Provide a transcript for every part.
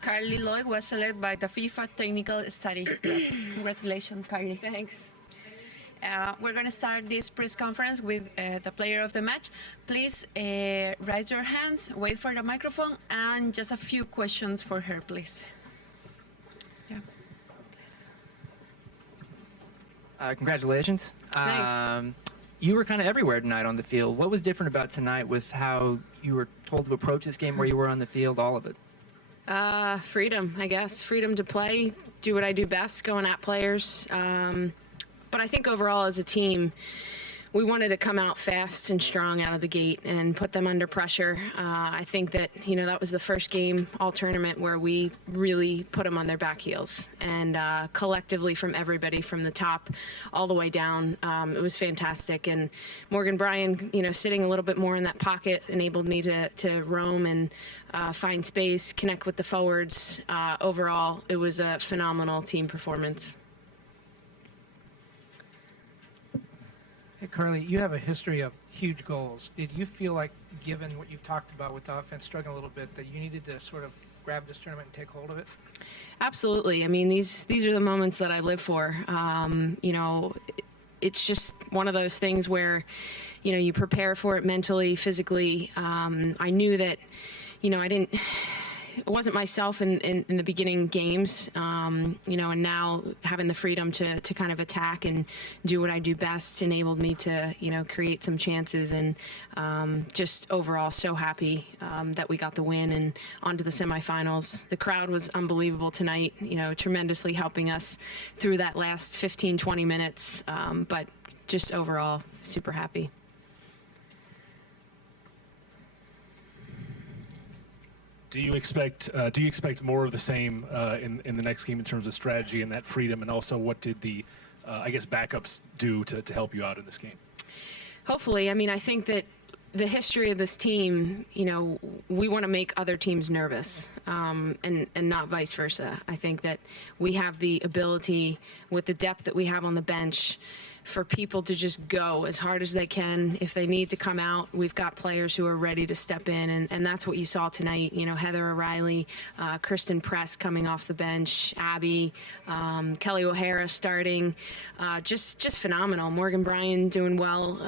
Carly Lloyd was selected by the FIFA Technical Study Group. Congratulations, Carly. Thanks. We're going to start this press conference with the player of the match. Please raise your hands, wait for the microphone, and just a few questions for her, please. Yeah, please. Congratulations. Thanks. You were kind of everywhere tonight on the field. What was different about tonight with how you were told to approach this game, where you were on the field, all of it? Freedom, I guess. Freedom to play, do what I do best, going at players. But I think overall as a team, we wanted to come out fast and strong out of the gate and put them under pressure. I think that, that was the first game all tournament where we really put them on their back heels. And collectively from everybody from the top all the way down, it was fantastic. And Morgan Bryan, sitting a little bit more in that pocket enabled me to roam and find space, connect with the forwards. Overall, it was a phenomenal team performance. Hey, Carly, you have a history of huge goals. Did you feel like, given what you've talked about with the offense struggling a little bit, that you needed to sort of grab this tournament and take hold of it? Absolutely. I mean, these are the moments that I live for. It's just one of those things where, you prepare for it mentally, physically. I knew that, it wasn't myself in the beginning games, and now having the freedom to kind of attack and do what I do best enabled me to, create some chances, and just overall so happy that we got the win and onto the semifinals. The crowd was unbelievable tonight, tremendously helping us through that last 15, 20 minutes, but just overall super happy. Do you expect more of the same in the next game in terms of strategy and that freedom, and also what did the backups do to help you out in this game? Hopefully. I mean, I think that the history of this team, we want to make other teams nervous, and not vice versa. I think that we have the ability, with the depth that we have on the bench, for people to just go as hard as they can. If they need to come out, we've got players who are ready to step in, and that's what you saw tonight. Heather O'Reilly, Kristen Press coming off the bench, Abby, Kelly O'Hara starting, just phenomenal. Morgan Bryan doing well.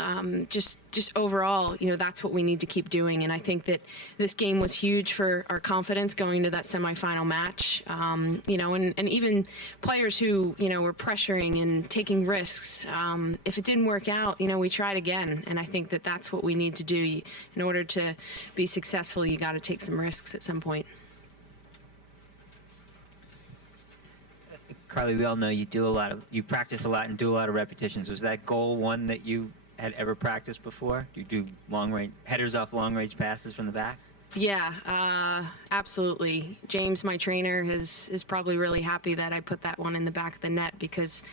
Just overall, that's what we need to keep doing. And I think that this game was huge for our confidence going to that semifinal match. And even players who, were pressuring and taking risks. If it didn't work out, we tried again. And I think that that's what we need to do. In order to be successful, you got to take some risks at some point. Carly, we all know you practice a lot and do a lot of repetitions. Was that goal one that you had ever practiced before? Do you do headers off long range passes from the back? Yeah, absolutely. James, my trainer, is probably really happy that I put that one in the back of the net, because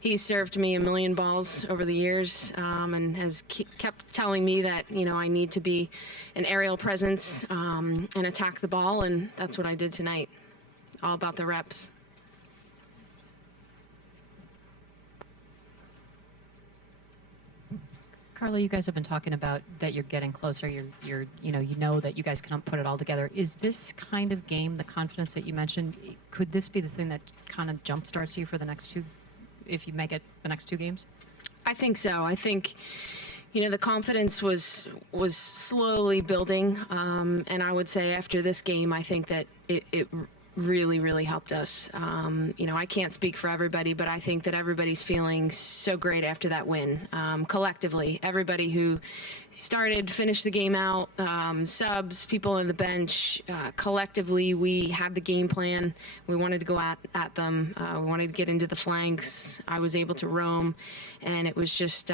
he's served me a million balls over the years, and has kept telling me that, I need to be an aerial presence and attack the ball, and that's what I did tonight. All about the reps. Carly, you guys have been talking about that you're getting closer. You know that you guys can put it all together. Is this kind of game, the confidence that you mentioned, could this be the thing that kind of jumpstarts you for the next two, if you make it the next two games? I think so. I think, the confidence was slowly building, and I would say after this game, I think that it really, really helped us. I can't speak for everybody, but I think that everybody's feeling so great after that win. Collectively, everybody who finished the game out, subs, people on the bench, collectively, we had the game plan. We wanted to go at them. We wanted to get into the flanks. I was able to roam, and it was just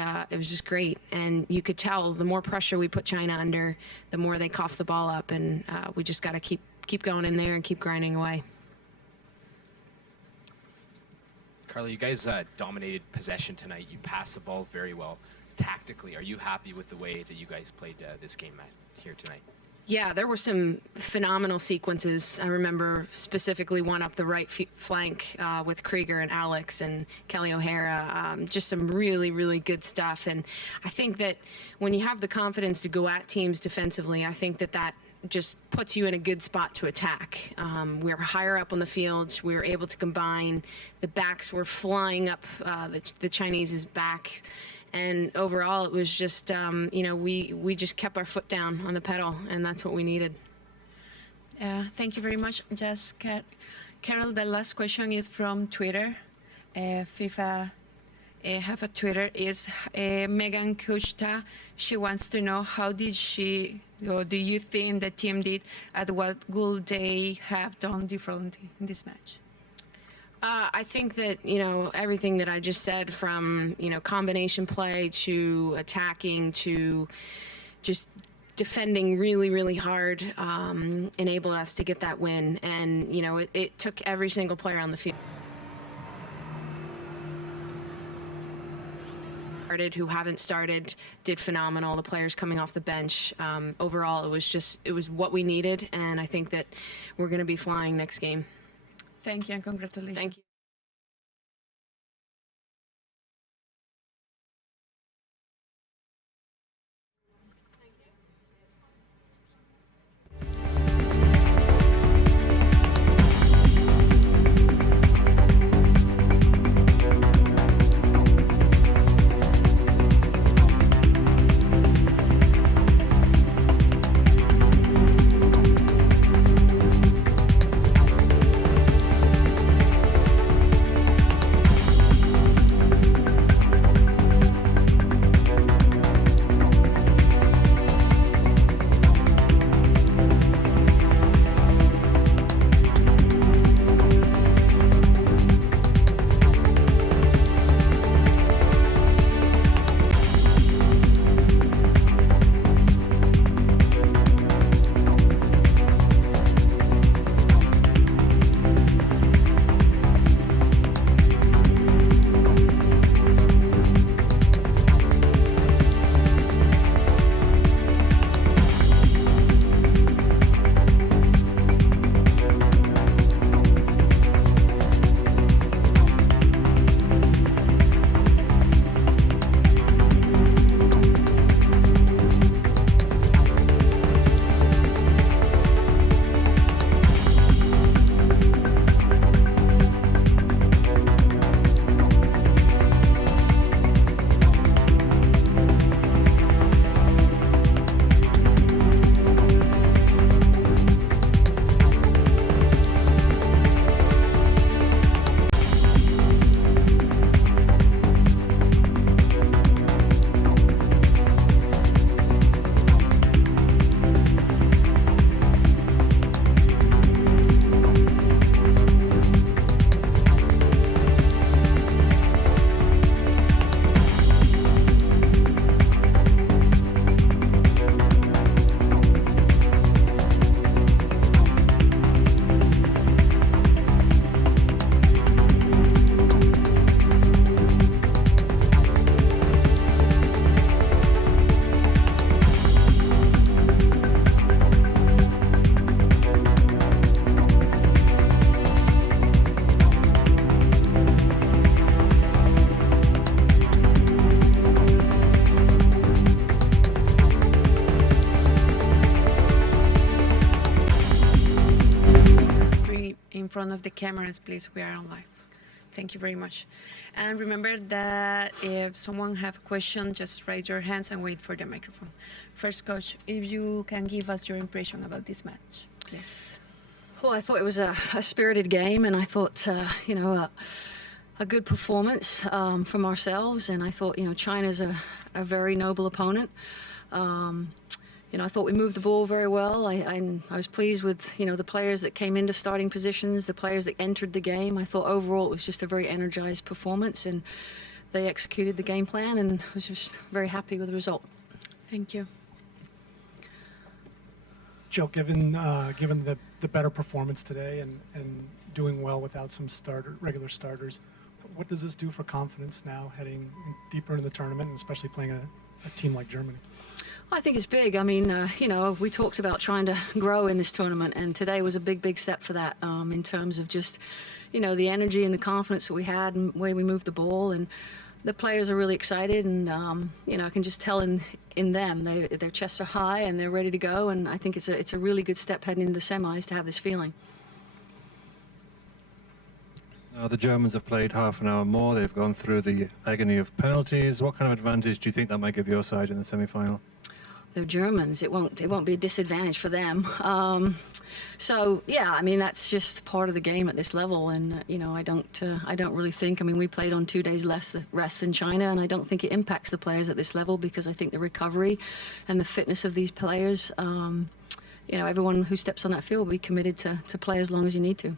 great. And you could tell the more pressure we put China under, the more they coughed the ball up, and we just got to keep going in there and keep grinding away. Carly, you guys dominated possession tonight. You passed the ball very well. Tactically, are you happy with the way that you guys played this game here tonight? Yeah, there were some phenomenal sequences. I remember specifically one up the right flank with Krieger and Alex and Kelly O'Hara. Just some really, really good stuff. And I think that when you have the confidence to go at teams defensively, I think that just puts you in a good spot to attack. We're higher up on the field. We were able to combine. The backs were flying up the Chinese's backs. And overall, it was just, we just kept our foot down on the pedal, and that's what we needed. Thank you very much. Just Carol, the last question is from Twitter. FIFA have a Twitter is Megan Kushta. She wants to know how did she, or do you think the team did, and what would they have done differently in this match? I think that, everything that I just said, from, combination play to attacking to just defending really, really hard, enabled us to get that win. And, it took every single player on the field who haven't started did phenomenal. The players coming off the bench. Overall, it was what we needed. And I think that we're going to be flying next game. Thank you and congratulations. Thank you. front of the cameras, please. We are on live. Thank you very much. And remember that if someone have a question, just raise your hands and wait for the microphone. First, Coach, if you can give us your impression about this match, please. Well, I thought it was a spirited game, and I thought, a good performance from ourselves. And I thought, China's a very noble opponent. I thought we moved the ball very well. I was pleased with, the players that came into starting positions, the players that entered the game. I thought overall it was just a very energized performance, and they executed the game plan, and I was just very happy with the result. Thank you. Jill, given the better performance today and doing well without some regular starters, what does this do for confidence now heading deeper into the tournament, and especially playing a team like Germany? I think it's big. I mean, we talked about trying to grow in this tournament, and today was a big step for that in terms of just, the energy and the confidence that we had and the way we moved the ball. And the players are really excited, and I can just tell in them, their chests are high and they're ready to go. And I think it's a really good step heading into the semis to have this feeling. The Germans have played half an hour more. They've gone through the agony of penalties. What kind of advantage do you think that might give your side in the semi-final? They're Germans. It won't be a disadvantage for them. So yeah, I mean that's just part of the game at this level, and I don't really think. I mean, we played on 2 days less rest than China, and I don't think it impacts the players at this level because I think the recovery and the fitness of these players, everyone who steps on that field will be committed to play as long as you need to.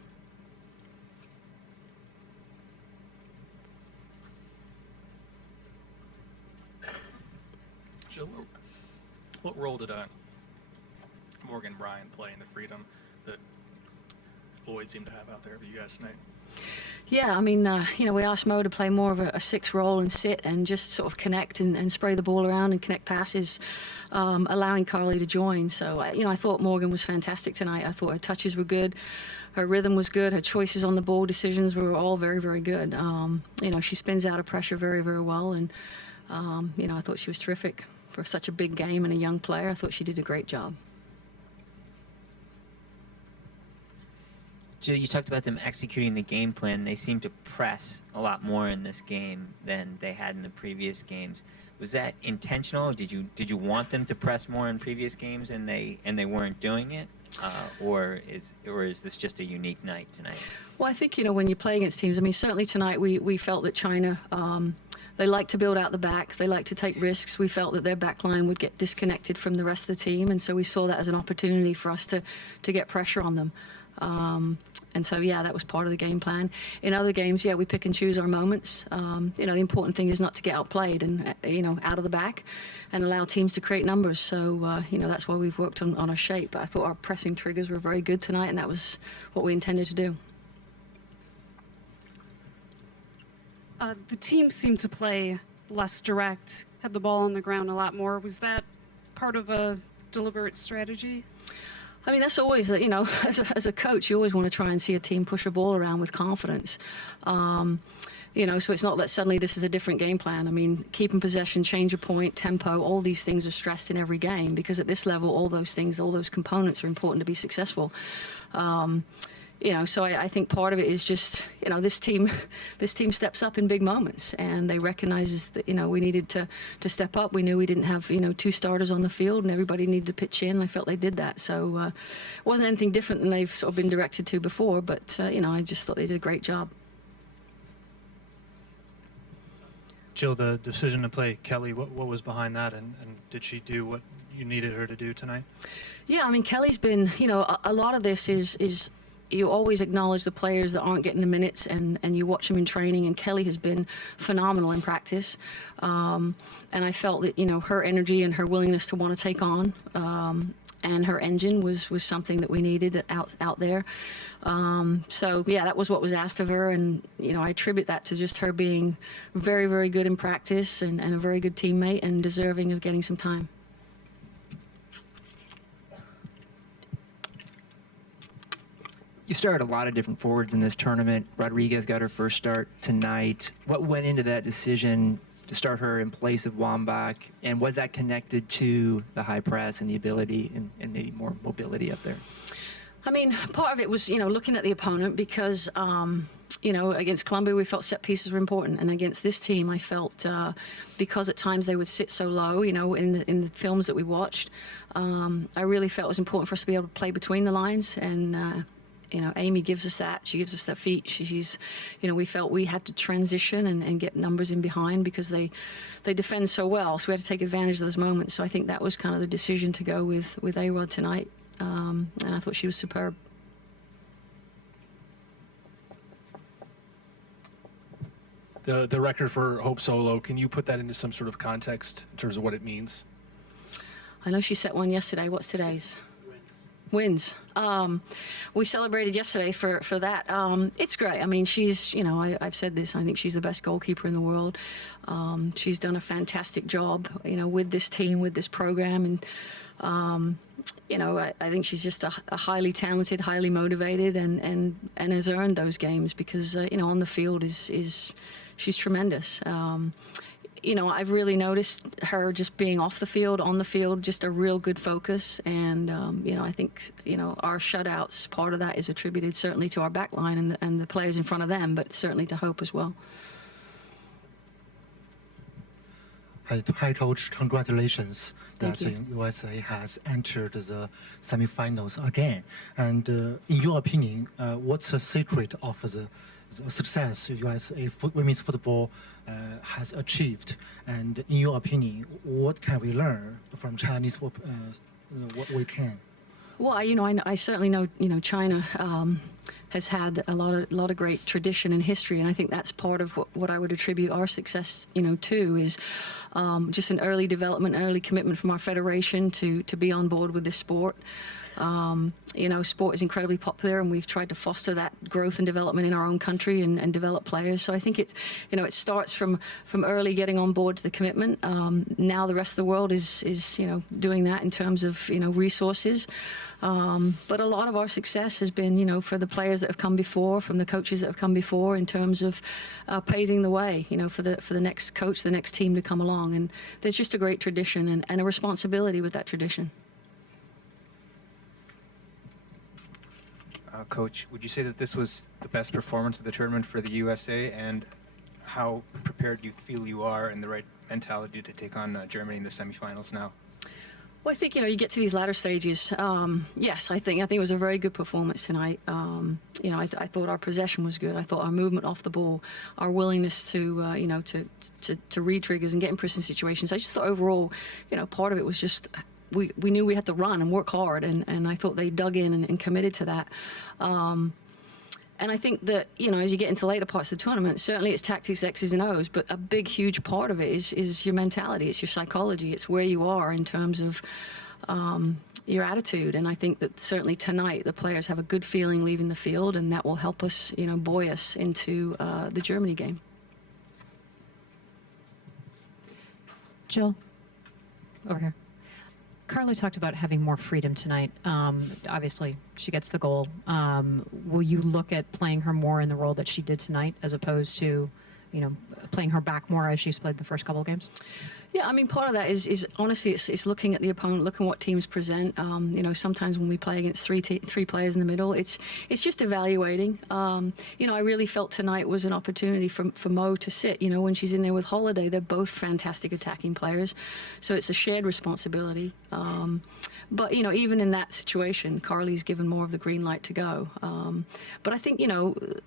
Jill, what role did Morgan Bryan play in the freedom that Lloyd seemed to have out there for you guys tonight? Yeah, I mean, we asked Mo to play more of a 6 role and sit and just sort of connect and spray the ball around and connect passes, allowing Carly to join. So, I thought Morgan was fantastic tonight. I thought her touches were good. Her rhythm was good. Her choices on the ball decisions were all very, very good. She spins out of pressure very, very well. And, I thought she was terrific for such a big game and a young player. I thought she did a great job. Jill, you talked about them executing the game plan. They seemed to press a lot more in this game than they had in the previous games. Was that intentional? Did you want them to press more in previous games and they weren't doing it? Or is this just a unique night tonight? Well, I think, when you play against teams, I mean, certainly tonight we felt that China, they like to build out the back. They like to take risks. We felt that their back line would get disconnected from the rest of the team, and so we saw that as an opportunity for us to get pressure on them. And so, yeah, that was part of the game plan. In other games, yeah, we pick and choose our moments. The important thing is not to get outplayed and, out of the back and allow teams to create numbers. So, that's why we've worked on our shape. But I thought our pressing triggers were very good tonight, and that was what we intended to do. The team seemed to play less direct, had the ball on the ground a lot more. Was that part of a deliberate strategy? I mean, that's always, as a coach, you always want to try and see a team push a ball around with confidence. So it's not that suddenly this is a different game plan. I mean, keeping possession, change of point, tempo, all these things are stressed in every game because at this level, all those things, all those components are important to be successful. So I think part of it is just, this team steps up in big moments, and they recognizes that, we needed to step up. We knew we didn't have, 2 starters on the field, and everybody needed to pitch in. I felt they did that. So it wasn't anything different than they've sort of been directed to before, but, I just thought they did a great job. Jill, the decision to play Kelly, what was behind that, and did she do what you needed her to do tonight? Yeah, I mean, Kelly's been, a lot of this is you always acknowledge the players that aren't getting the minutes, and you watch them in training, and Kelly has been phenomenal in practice. And I felt that, her energy and her willingness to want to take on, and her engine was something that we needed out there. So, yeah, that was what was asked of her, and, I attribute that to just her being very, very good in practice and a very good teammate and deserving of getting some time. You started a lot of different forwards in this tournament. Rodriguez got her first start tonight. What went into that decision to start her in place of Wambach, and was that connected to the high press and the ability and maybe more mobility up there? I mean, part of it was, looking at the opponent because, against Colombia, we felt set pieces were important. And against this team, I felt because at times they would sit so low, in the films that we watched, I really felt it was important for us to be able to play between the lines. And, Amy gives us that. She gives us that feet. She's, we felt we had to transition and get numbers in behind because they defend so well. So we had to take advantage of those moments. So I think that was kind of the decision to go with A-Rod tonight. And I thought she was superb. The record for Hope Solo, can you put that into some sort of context in terms of what it means? I know she set one yesterday. What's today's? Wins. We celebrated yesterday for that. It's great. I mean, she's, I've said this, I think she's the best goalkeeper in the world. She's done a fantastic job, with this team, with this program. And, I think she's just a highly talented, highly motivated, and has earned those games because on the field she's tremendous. I've really noticed her just being off the field, on the field, just a real good focus. And, I think, our shutouts, part of that is attributed certainly to our back line and the players in front of them, but certainly to Hope as well. Hi, Coach. Congratulations Thank that you. USA has entered the semifinals again. And in your opinion, what's the secret of the success USA women's football has achieved? And in your opinion, what can we learn from Chinese football? What we can? Well, I certainly know, China has had a lot of great tradition and history, and I think that's part of what I would attribute our success, to, is just an early development, early commitment from our federation to be on board with this sport. Sport is incredibly popular, and we've tried to foster that growth and development in our own country and develop players. So I think it starts from early getting on board to the commitment. Now the rest of the world is doing that in terms of resources. But a lot of our success has been, for the players that have come before, from the coaches that have come before, in terms of paving the way, for the next coach, the next team to come along. And there's just a great tradition and a responsibility with that tradition. Coach, would you say that this was the best performance of the tournament for the USA, and how prepared do you feel you are and the right mentality to take on Germany in the semifinals now? Well, I think, you get to these latter stages. Yes, I think it was a very good performance tonight. I thought our possession was good. I thought our movement off the ball, our willingness to read triggers and get in pressing situations. I just thought overall, part of it was just we knew we had to run and work hard, and I thought they dug in and committed to that. And I think that, as you get into later parts of the tournament, certainly it's tactics, X's and O's, but a big, huge part of it is your mentality, it's your psychology, it's where you are in terms of your attitude. And I think that certainly tonight the players have a good feeling leaving the field, and that will help us, buoy us into the Germany game. Jill, over here. Carly talked about having more freedom tonight. Obviously, she gets the goal. Will you look at playing her more in the role that she did tonight, as opposed to, playing her back more as she's played the first couple of games? Yeah, part of that is honestly, it's looking at the opponent, looking what teams present. Sometimes when we play against three players in the middle, it's just evaluating. I really felt tonight was an opportunity for Mo to sit. When she's in there with Holiday, they're both fantastic attacking players, so it's a shared responsibility. But, even in that situation, Carly's given more of the green light to go. But I think,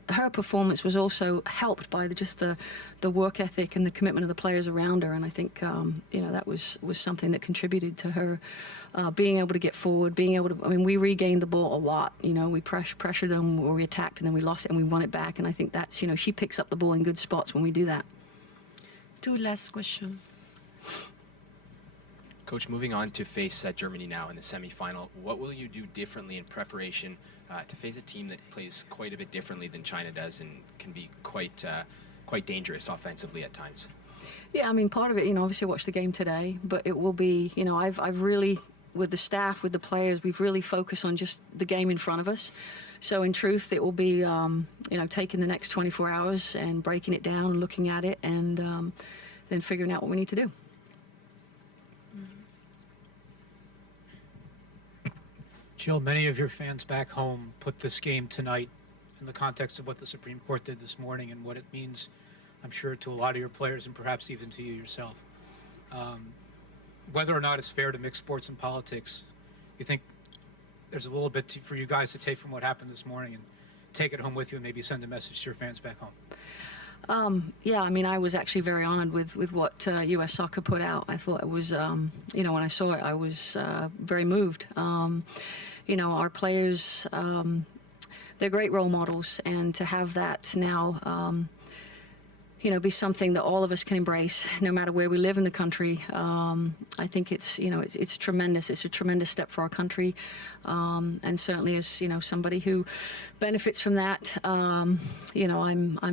her performance was also helped by just the work ethic and the commitment of the players around her. And I think, that was something that contributed to her being able to get forward, being able to, we regained the ball a lot. We pressured them, or we attacked, and then we lost it, and we won it back. And I think that's, she picks up the ball in good spots when we do that. Two last questions. Coach, moving on to face Germany now in the semifinal, what will you do differently in preparation to face a team that plays quite a bit differently than China does and can be quite dangerous offensively at times? Yeah, part of it, obviously I watched the game today, but it will be, I've really, with the staff, with the players, we've really focused on just the game in front of us. So in truth, it will be, taking the next 24 hours and breaking it down and looking at it, and then figuring out what we need to do. Jill, many of your fans back home put this game tonight in the context of what the Supreme Court did this morning and what it means, I'm sure, to a lot of your players and perhaps even to you yourself. Whether or not it's fair to mix sports and politics, you think there's a little bit for you guys to take from what happened this morning and take it home with you and maybe send a message to your fans back home? Yeah, I was actually very honored with what U.S. Soccer put out. I thought it was, when I saw it, I was very moved. Our players, they're great role models, and to have that now, be something that all of us can embrace, no matter where we live in the country. I think it's tremendous. It's a tremendous step for our country, and certainly as somebody who benefits from that, I'm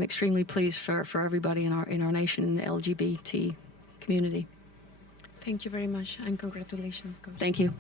extremely pleased for everybody in our nation, in the LGBT community. Thank you very much, and congratulations, Coach. Thank you.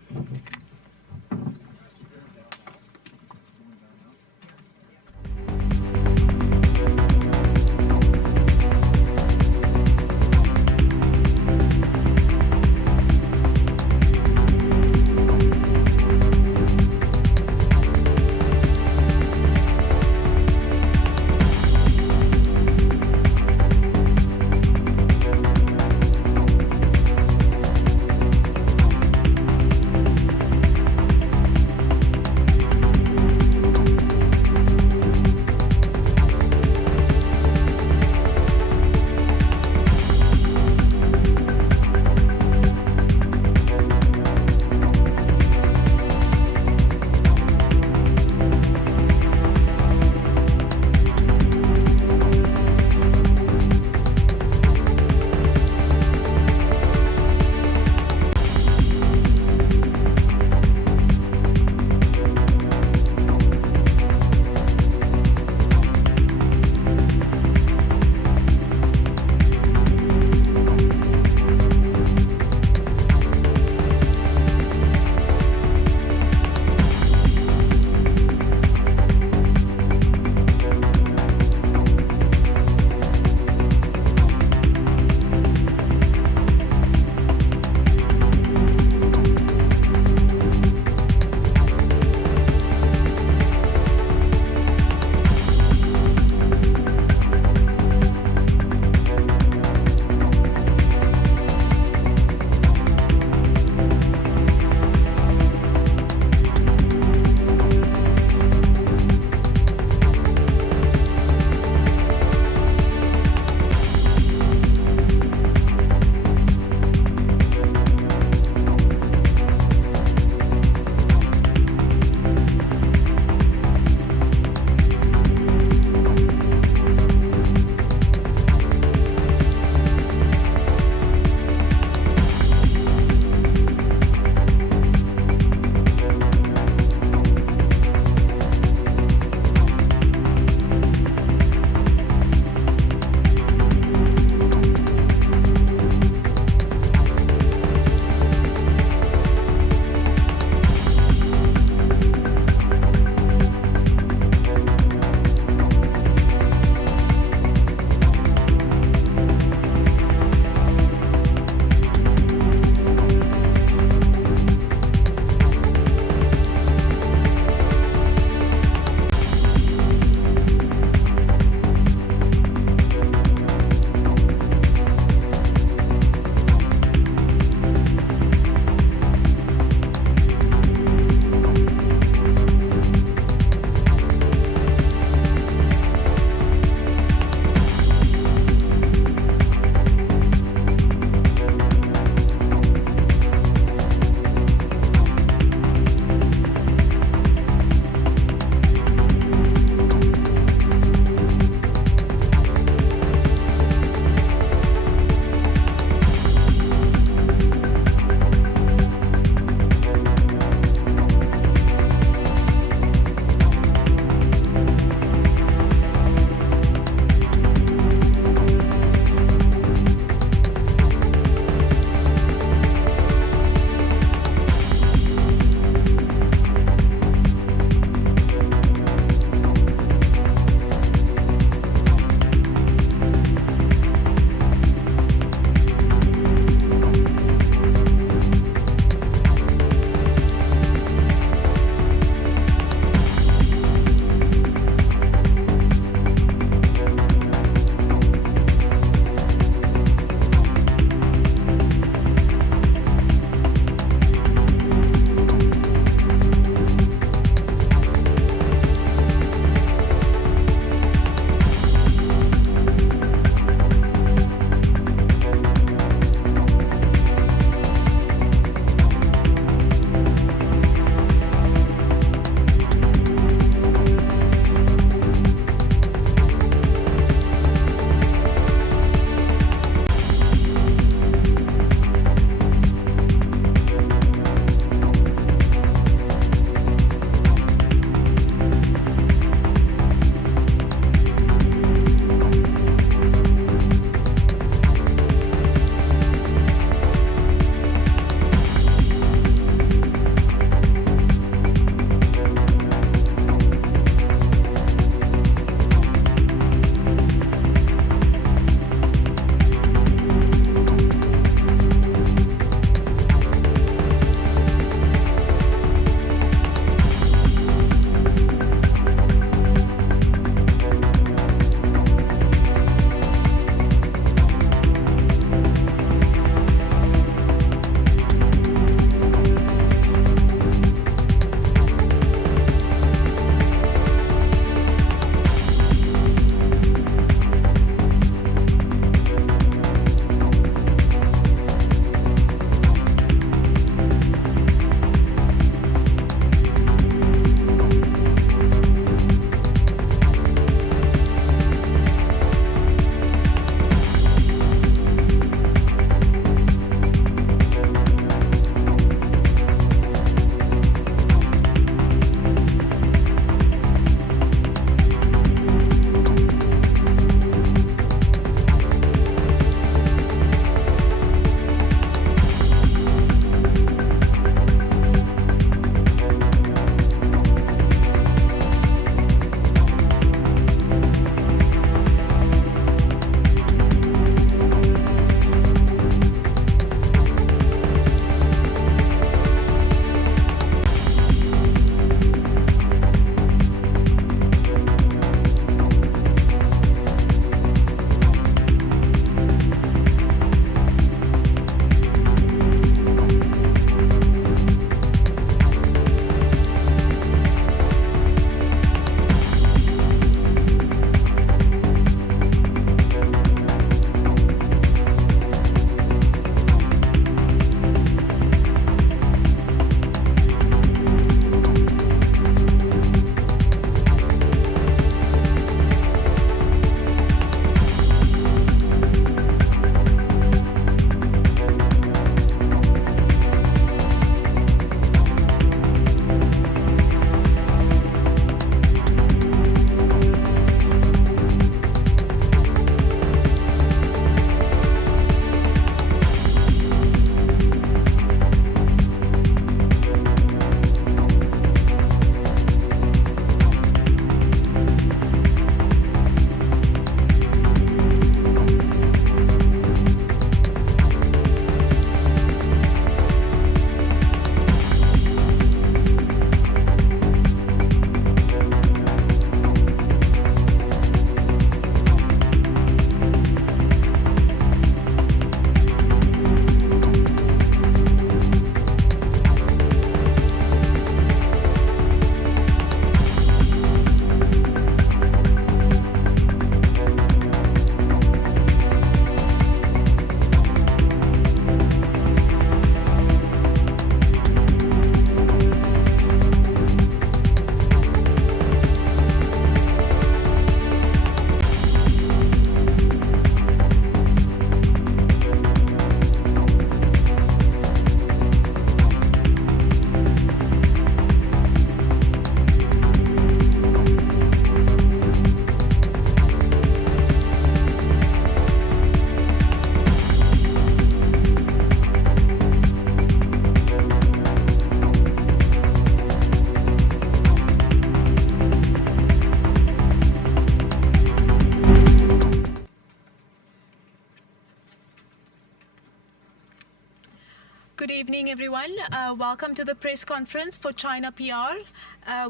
evening, everyone. Welcome to the press conference for China PR.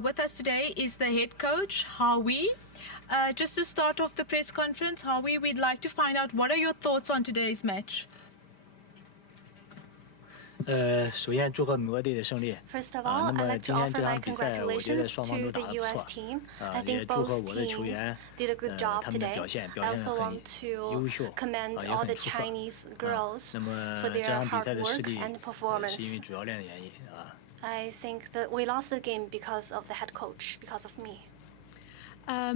With us today is the head coach, Howie. Just to start off the press conference, Howie, we'd like to find out what are your thoughts on today's match? 首先祝贺美国队的胜利。 First of all, 那 I'd 么 like 今 to 天 offer 这 my 场比赛，我觉得 congratulations 双方 to 都 the 打得不 U.S. 错。 team. 也 I think 祝贺 both 我的球 teams 员， did a good job 他们的 today. 表现 I also 很 want 优 to 秀， commend 也 all 很 the 出色。 Chinese girls 那么 for 这 their 场比 hard 赛的失 work 利， and 是因 performance. 为主教练的原因啊。 I think that we lost the game because of the head coach, because of me.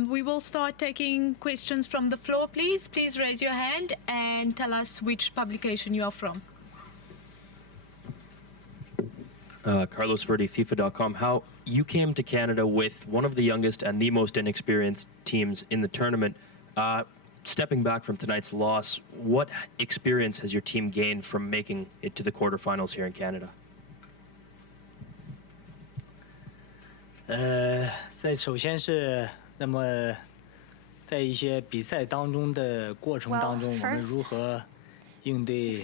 We will start taking questions from the floor, please. Please raise your hand and tell us which publication you are from. Carlos Verdi, FIFA.com. How you came to Canada with one of the youngest and the most inexperienced teams in the tournament. Stepping back from tonight's loss, what experience has your team gained from making it to the quarterfinals here in Canada? 首先是那么，在一些比赛当中的过程当中， Well, 我们如何应对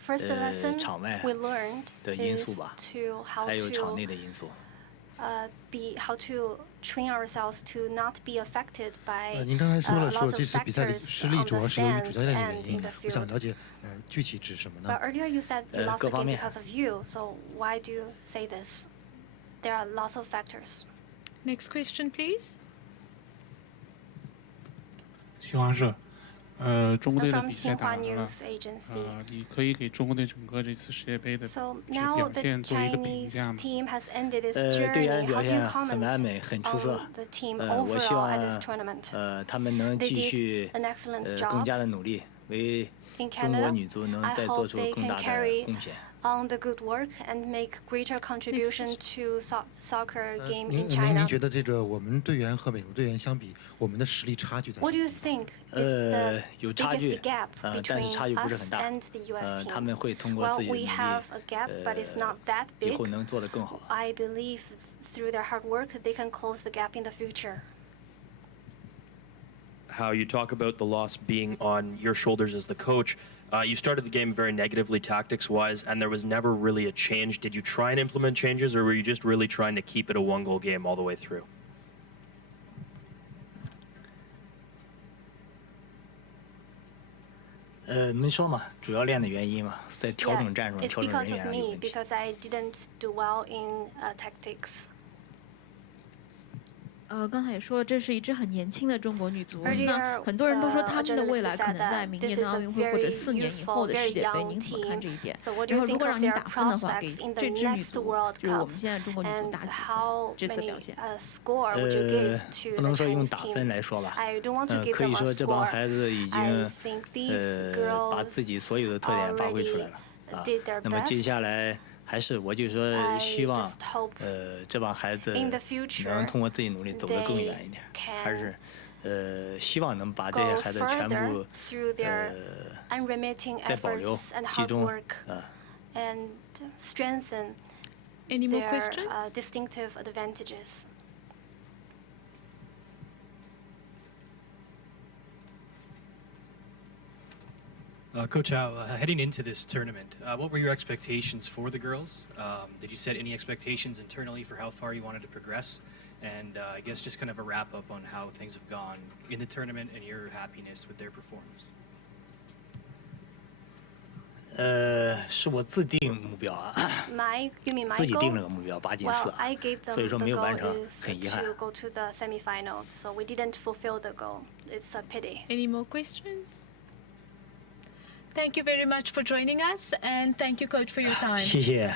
First lesson 场外 we learned 的因 is 素吧， to how 还有场内 to 的因素。 how to train ourselves to not be affected by 您刚才说了， lots 说 of 这次比赛的 factors 失利 on 主 the 要是由于主 stands 教练的 and 原 in 因 the，我想 field. 了解具体指什么呢 But？ earlier you said you lost 各 the 方 game 面 because of you, so why do you say this? There are lots of factors. Next question, please. 新华社，中国 I'm 队的 from 比赛打 Xinhua 完了， News Agency. 你可以给中国队整个这次世界杯的 So 这个 now 表 the 现做一个评 Chinese 价吗？ team has ended its 队 journey. 员表 How do you 现很完 comment 美，很出色 on。the team 我希 overall at this 望 tournament? 他们能 They 继 did 续 an excellent 更 job 加的努力，为 in 中国 Canada. 女足能 I 再 hope 做出 they 更 can 大的 carry 贡献。 on the good work and make greater contribution to soccer game in 您 China. 觉得这个我们队员和美国队员相比，我们的实力差距在 What 哪 do you think is the 有差距 biggest gap 但是 between 差距不是很 us 大 and the U.S. 他 team? 们会通过 Well, 自己的 we 努 have 力 a gap, but it's not that 以 big. 后能做得更好。 I believe through their hard work, they can close the gap in the future. How you talk about the loss being on your shoulders as the coach. You started the game very negatively tactics-wise, and there was never really a change. Did you try and implement changes, or were you just really trying to keep it a one-goal game all the way through? 没说嘛，主要练的原因嘛，在调 Yeah, 整战术、 it's 调整 because 人 of 员有 me, 问题。 because I didn't do well in tactics. 刚才也说了，这是一支很年轻的中国女足。 Earlier, 那很多人都说他们的 journalists 未来 said 可能在 that 明 this 年 is 的奥 a 运会或者 very 4年以 youthful, 后的世 very 界杯， young 您怎么看 team. 这一点？ So what do 然 you 后如 think 果 of 让您 their 打分的话，给 prospects in the 这支女 next 足， World 就是我 Cup? 们现在中国女足 And 打几分？ how 这次 many 表现？ score would you give to 不 the 能说用 Chinese 打分 team? 来说吧。 I don't want to give 可 them 以 a 说这帮 score. 孩子已 I 经 think these 把 girls 自己所有的特点发挥出来了。 did their 那么接 best. 下来还是我就说 I 希望 just hope 这帮孩子 in the future 能通过自己努力走得更远一点， can 还是希望能把这些 go 孩子全 further 部 through their unremitting 再保留 efforts and 集 hard 中 work and strengthen Any more their questions? Distinctive advantages. Coach Howe, heading into this tournament, what were your expectations for the girls? Did you set any expectations internally for how far you wanted to progress? And I guess just kind of a wrap up on how things have gone in the tournament and your happiness with their performance. 是我自定目标啊， You mean my 自己定了 goal? 个目标8进 Well, 4 I gave them 所以说 the 没有 goal 完成， is 很遗憾。 to go to the semifinals, so we didn't fulfill the goal. It's a pity. Any more questions? Thank you very much for joining us, and thank you, Coach, for your time. 谢谢。